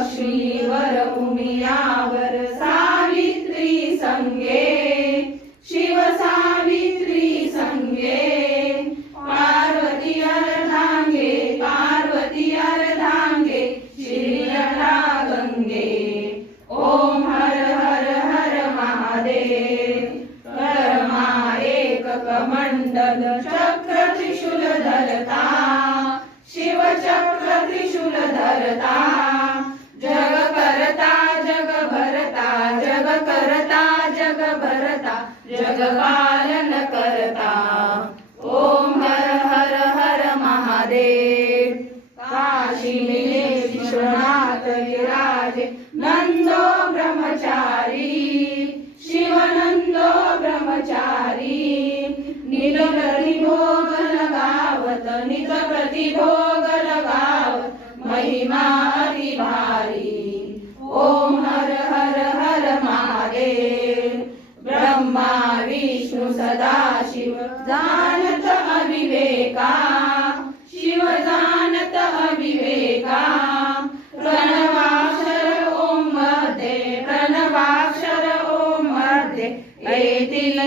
लक्ष्मीवर उमियावर सावित्री संगे, शिव सावित्री संगे, पार्वती अर्धांगे, पार्वती अर्धांगे, श्रीलता गंगे। ओम हर हर हर महादेव। कर्मा एक कमंडल चक्र त्रिशूल धरता, शिव चक्र त्रिशूल धरता, जग करता जग भरता, जग करता जग भरता, जग पालन करता। ओम हर हर हर महादेव। काशी मिले विश्वनाथ विराजे, नंदो ब्रह्मचारी, शिवनंदो ब्रह्मचारी, निज प्रतिभोग लगावत, निज प्रतिभोग लगावत, महिमा अति भारी। ओम हर हर हर महादेव। ब्रह्मा विष्णु सदाशिव जानत अविवेका, शिव जानत अविवेका, प्रणवाक्षर ओम मध्ये, प्रणवाक्षर ओम मध्ये, येतील